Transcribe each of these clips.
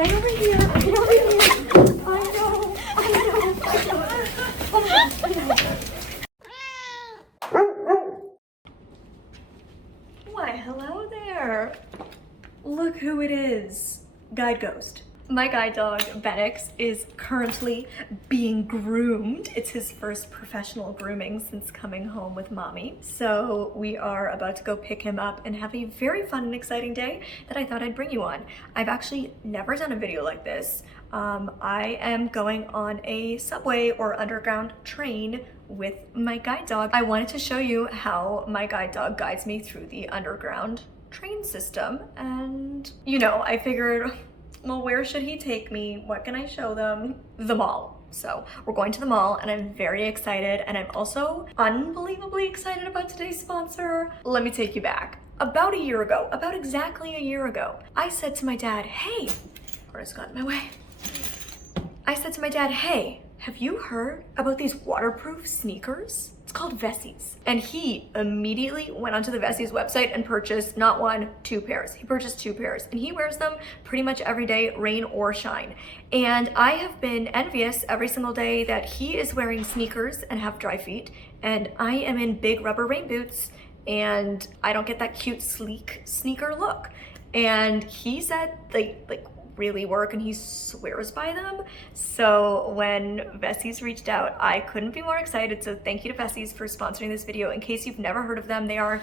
Right over here, right over here. I know. Why, hello there. Look who it is. Guide Ghost. My guide dog, Benix, is currently being groomed. It's his first professional grooming since coming home with mommy. So we are about to go pick him up and have a very fun and exciting day that I thought I'd bring you on. I've actually never done a video like this. I am going on a subway or underground train with my guide dog. I wanted to show you how my guide dog guides me through the underground train system. And, you know, I figured, well, where should he take me? What can I show them? The mall. So we're going to the mall and I'm very excited, and I'm also unbelievably excited about today's sponsor. Let me take you back. About exactly a year ago, I said to my dad, hey, Artist got in my way. I said to my dad, hey, have you heard about these waterproof sneakers? It's called Vessies. And he immediately went onto the Vessies website and purchased not one, 2 pairs. He purchased 2 pairs and he wears them pretty much every day, rain or shine. And I have been envious every single day that he is wearing sneakers and have dry feet, and I am in big rubber rain boots and I don't get that cute, sleek sneaker look. And he said they really work and he swears by them. So when Vessies reached out, I couldn't be more excited. So thank you to Vessies for sponsoring this video. In case you've never heard of them, they are,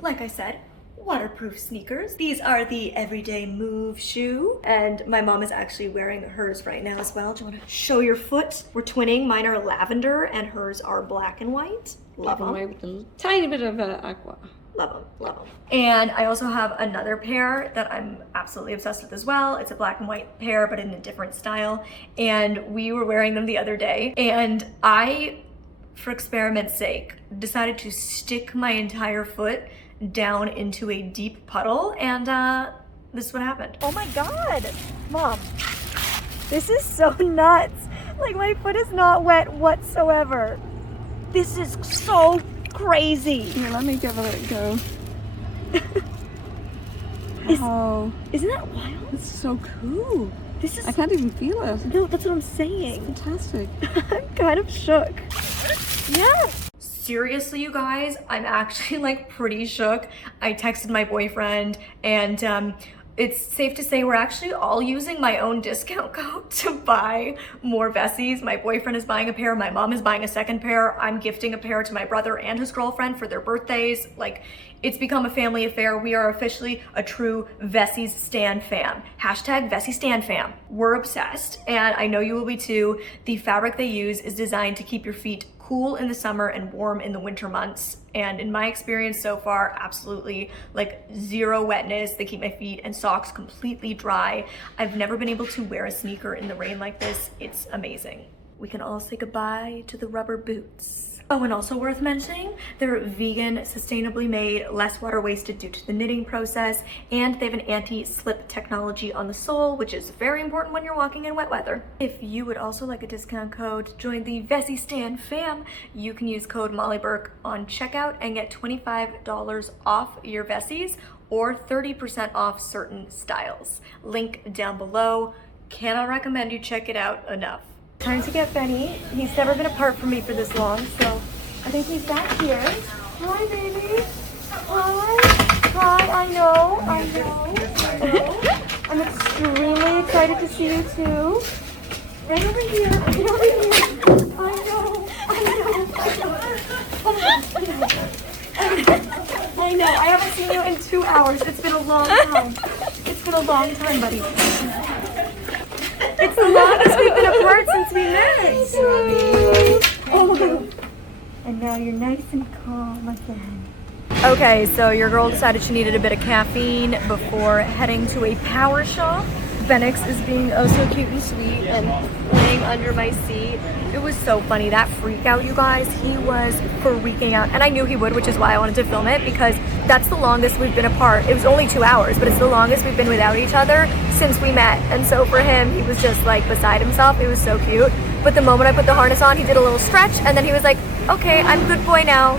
like I said, waterproof sneakers. These are the everyday move shoe, and my mom is actually wearing hers right now as well. Do you want to show your foot? We're twinning. Mine are lavender and hers are black and white. Love them. With a tiny bit of aqua. Love them, love them. And I also have another pair that I'm absolutely obsessed with as well. It's a black and white pair, but in a different style. And we were wearing them the other day, and I, for experiment's sake, decided to stick my entire foot down into a deep puddle, and this is what happened. Oh my God, Mom, this is so nuts. Like, my foot is not wet whatsoever. This is so crazy. Here, let me give it a go. Isn't that wild? It's so cool. I can't even feel it. No, that's what I'm saying. It's fantastic. I'm kind of shook. Yeah. Seriously, you guys, I'm actually like pretty shook. I texted my boyfriend, and it's safe to say we're actually all using my own discount code to buy more Vessies. My boyfriend is buying a pair, my mom is buying a second pair, I'm gifting a pair to my brother and his girlfriend for their birthdays. Like, it's become a family affair. We are officially a true Vessies Stan fam. Hashtag Vessie Stan fam. We're obsessed, and I know you will be too. The fabric they use is designed to keep your feet cool in the summer and warm in the winter months. And in my experience so far, absolutely like zero wetness. They keep my feet and socks completely dry. I've never been able to wear a sneaker in the rain like this. It's amazing. We can all say goodbye to the rubber boots. Oh, and also worth mentioning, they're vegan, sustainably made, less water wasted due to the knitting process, and they have an anti-slip technology on the sole, which is very important when you're walking in wet weather. If you would also like a discount code to join the Vessie Stan fam, you can use code Molly Burke on checkout and get $25 off your Vessies or 30% off certain styles. Link down below. Cannot recommend you check it out enough. Time to get Benny. He's never been apart from me for this long, so I think he's back here. Hi, baby. Hi. Hi, I know. I'm extremely excited to see you too. Right over here, right over here. I know. I know. I haven't seen you in 2 hours. It's been a long time. It's been a long time, buddy. It's the longest we've been apart since we met. Oh. And now you're nice and calm again. Okay, so your girl decided she needed a bit of caffeine before heading to a power shop. Benix is being oh so cute and sweet and laying under my seat. It was so funny, that freak out, you guys. He was freaking out, and I knew he would, which is why I wanted to film it, because that's the longest we've been apart. It was only 2 hours, but it's the longest we've been without each other since we met. And so for him, he was just like beside himself. It was so cute. But the moment I put the harness on, he did a little stretch, and then he was like, okay, I'm a good boy now.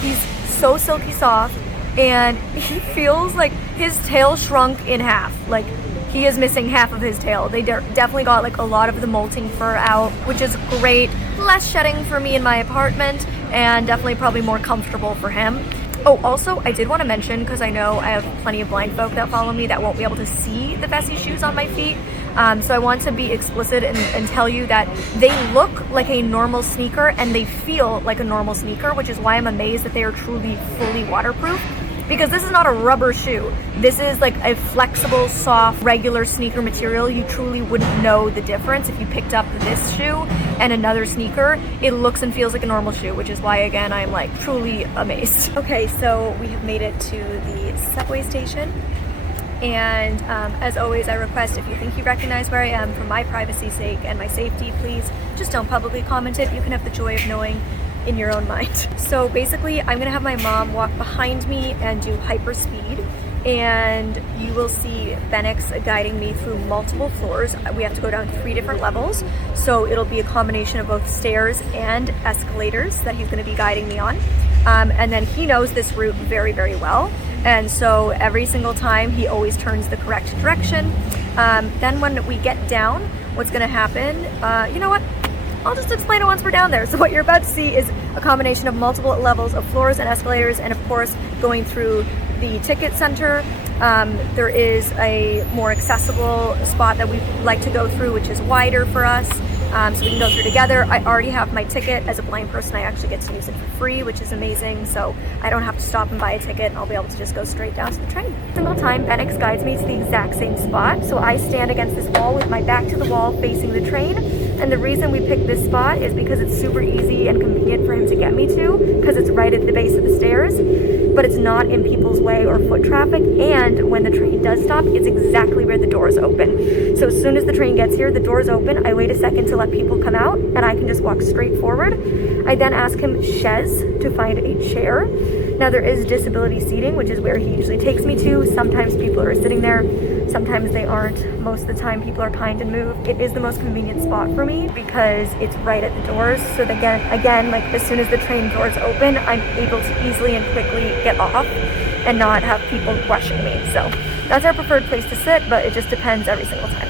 He's so silky soft, and he feels like his tail shrunk in half. Like, he is missing half of his tail. They definitely got like a lot of the molting fur out, which is great. Less shedding for me in my apartment, and definitely probably more comfortable for him. Oh, also, I did want to mention, because I know I have plenty of blind folk that follow me that won't be able to see the Vessi shoes on my feet. So I want to be explicit and tell you that they look like a normal sneaker and they feel like a normal sneaker, which is why I'm amazed that they are truly fully waterproof. Because this is not a rubber shoe. This is like a flexible, soft, regular sneaker material. You truly wouldn't know the difference if you picked up this shoe and another sneaker. It looks and feels like a normal shoe, which is why, again, I'm like truly amazed. Okay, so we have made it to the subway station. And as always, I request, if you think you recognize where I am, for my privacy's sake and my safety, please just don't publicly comment it. You can have the joy of knowing in your own mind. So basically, I'm gonna have my mom walk behind me and do hyper speed, and you will see Benix guiding me through multiple floors. We have to go down 3 different levels, so it'll be a combination of both stairs and escalators that he's gonna be guiding me on. And then he knows this route very, very well. And so every single time he always turns the correct direction. Then when we get down, what's gonna happen, you know what? I'll just explain it once we're down there. So what you're about to see is a combination of multiple levels of floors and escalators, and of course, going through the ticket center. There is a more accessible spot that we like to go through, which is wider for us. So we can go through together. I already have my ticket. As a blind person, I actually get to use it for free, which is amazing. So I don't have to stop and buy a ticket, and I'll be able to just go straight down to the train. Single time, Benix guides me to the exact same spot. So I stand against this wall with my back to the wall facing the train. And the reason we picked this spot is because it's super easy and convenient for him to get me to, because it's right at the base of the stairs, but it's not in people's way or foot traffic. And when the train does stop, it's exactly where the doors open. So as soon as the train gets here, the doors open. I wait a second to let people come out, and I can just walk straight forward. I then ask him, Shez, to find a chair. Now there is disability seating, which is where he usually takes me to. Sometimes people are sitting there, sometimes they aren't. Most of the time people are kind and move. It is the most convenient spot for me because it's right at the doors. So that again, like as soon as the train doors open, I'm able to easily and quickly get off and not have people rushing me. So that's our preferred place to sit, but it just depends every single time.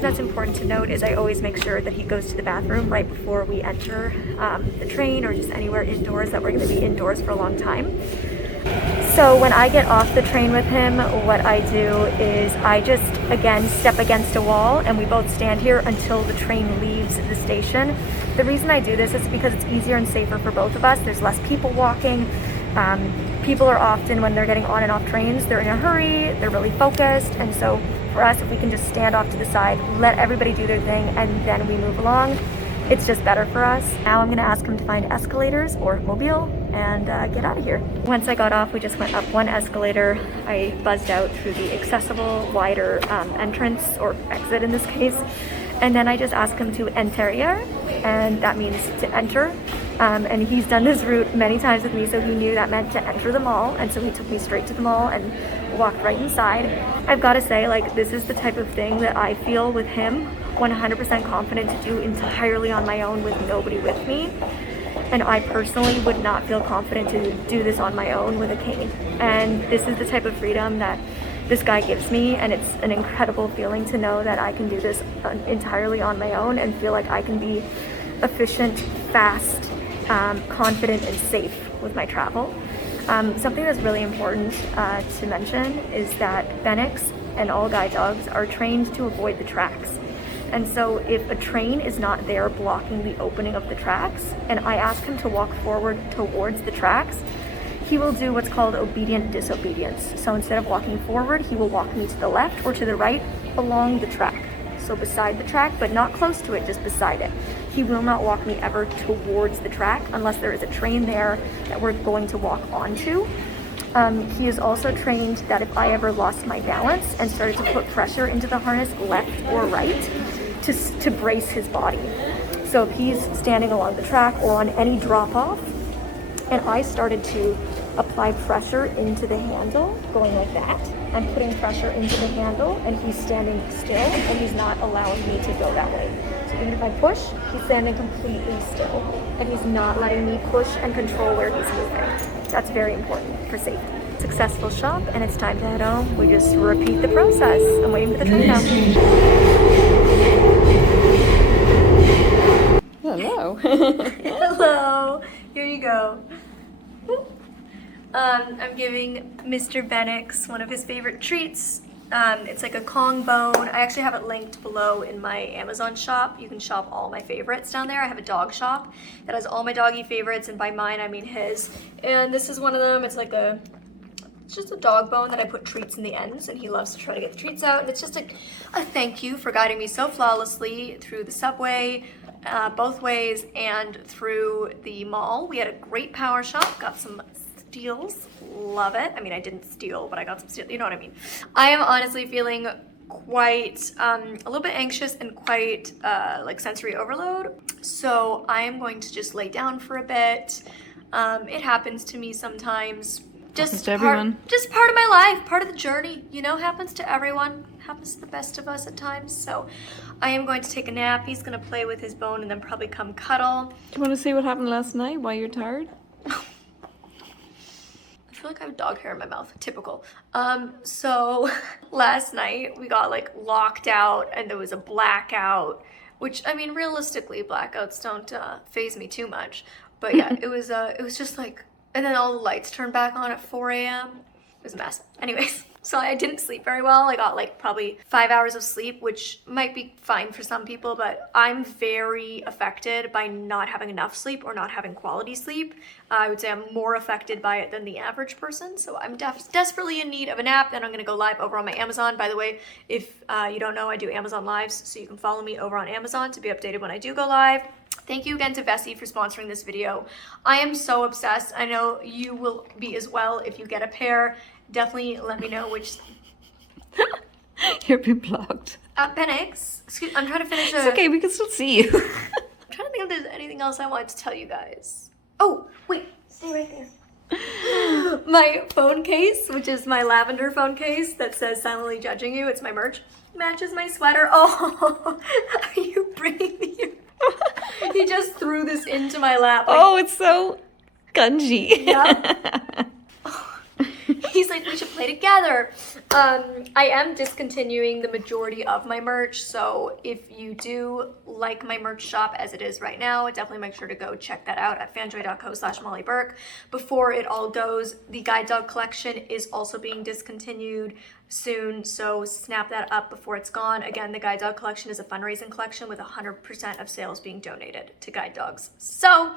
That's important to note is I always make sure that he goes to the bathroom right before we enter the train or just anywhere indoors that we're going to be indoors for a long time. So when I get off the train with him, what I do is I just, again, step against a wall and we both stand here until the train leaves the station. The reason I do this is because it's easier and safer for both of us. There's less people walking. People are often, when they're getting on and off trains, they're in a hurry, they're really focused, and so for us, if we can just stand off to the side, let everybody do their thing, and then we move along, it's just better for us. Now I'm gonna ask him to find escalators or mobile and get out of here. Once I got off, we just went up one escalator. I buzzed out through the accessible, wider entrance, or exit in this case, and then I just asked him to interior, and that means to enter. And he's done this route many times with me, so he knew that meant to enter the mall, and so he took me straight to the mall and walked right inside. I've got to say, like, this is the type of thing that I feel with him 100% confident to do entirely on my own with nobody with me. And I personally would not feel confident to do this on my own with a cane. And this is the type of freedom that this guy gives me, and it's an incredible feeling to know that I can do this entirely on my own and feel like I can be efficient, fast, confident, and safe with my travel. Something that's really important to mention is that Benix and all guide dogs are trained to avoid the tracks. And so if a train is not there blocking the opening of the tracks, and I ask him to walk forward towards the tracks, he will do what's called obedient disobedience. So instead of walking forward, he will walk me to the left or to the right along the track. So beside the track, but not close to it, just beside it. He will not walk me ever towards the track unless there is a train there that we're going to walk onto. He is also trained that if I ever lost my balance and started to put pressure into the harness left or right to brace his body. So if he's standing along the track or on any drop off and I started to apply pressure into the handle, going like that, I'm putting pressure into the handle and he's standing still and he's not allowing me to go that way. So even if I push, he's standing completely still and he's not letting me push and control where he's moving. That's very important for safety. Successful shop and it's time to head home. We just repeat the process. I'm waiting for the train now. Hello. Hello. Here you go. I'm giving Mr. Benix one of his favorite treats. It's like a Kong bone. I actually have it linked below in my Amazon shop. You can shop all my favorites down there. I have a dog shop that has all my doggy favorites, and by mine I mean his. And this is one of them. It's just a dog bone that I put treats in the ends, and he loves to try to get the treats out. And it's just a thank you for guiding me so flawlessly through the subway, both ways, and through the mall. We had a great power shop, got some steals, love it. I mean, I didn't steal, but I got some steals, you know what I mean. I am honestly feeling quite a little bit anxious and quite like sensory overload. So I am going to just lay down for a bit. It happens to me sometimes. Just part of my life, part of the journey, you know, happens to everyone, happens to the best of us at times. So I am going to take a nap. He's going to play with his bone and then probably come cuddle. Do you want to see what happened last night? Why you're tired? I feel like I have dog hair in my mouth, typical. So last night we got like locked out and there was a blackout, which I mean, realistically, blackouts don't faze me too much. But yeah, it was just like, and then all the lights turned back on at 4 a.m. It was a mess. Anyways, so I didn't sleep very well. I got like probably 5 hours of sleep, which might be fine for some people, but I'm very affected by not having enough sleep or not having quality sleep. I would say I'm more affected by it than the average person. So I'm desperately in need of a nap, and I'm gonna go live over on my Amazon. By the way, if you don't know, I do Amazon Lives, so you can follow me over on Amazon to be updated when I do go live. Thank you again to Vessi for sponsoring this video. I am so obsessed. I know you will be as well if you get a pair. Definitely let me know which. You're being blocked. Benix, excuse, I'm trying to finish It's okay, we can still see you. I'm trying to think if there's anything else I wanted to tell you guys. Oh, wait, stay right there. My phone case, which is my lavender phone case that says silently judging you, it's my merch, matches my sweater. Oh, are you bringing me your... He just threw this into my lap. Like, oh, it's so gungy. Yep. He's like, we should play together. I am discontinuing the majority of my merch, so if you do like my merch shop as it is right now, definitely make sure to go check that out at fanjoy.co/mollyburke. Before it all goes, the guide dog collection is also being discontinued soon, so snap that up before it's gone. Again, the guide dog collection is a fundraising collection with 100% of sales being donated to guide dogs. So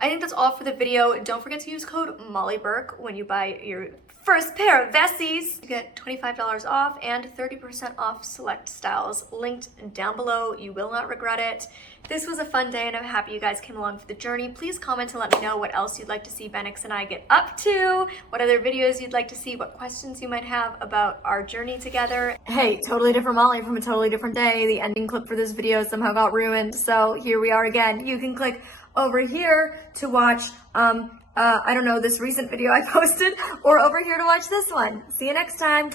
I think that's all for the video. Don't forget to use code MollyBurke when you buy your first pair of Vessies. You get $25 off and 30% off select styles, linked down below. You will not regret it. This was a fun day and I'm happy you guys came along for the journey. Please comment and let me know what else you'd like to see Benix and I get up to, what other videos you'd like to see, what questions you might have about our journey together. Hey, totally different Molly from a totally different day. The ending clip for this video somehow got ruined, so here we are again. You can click over here to watch, I don't know, this recent video I posted, or over here to watch this one. See you next time.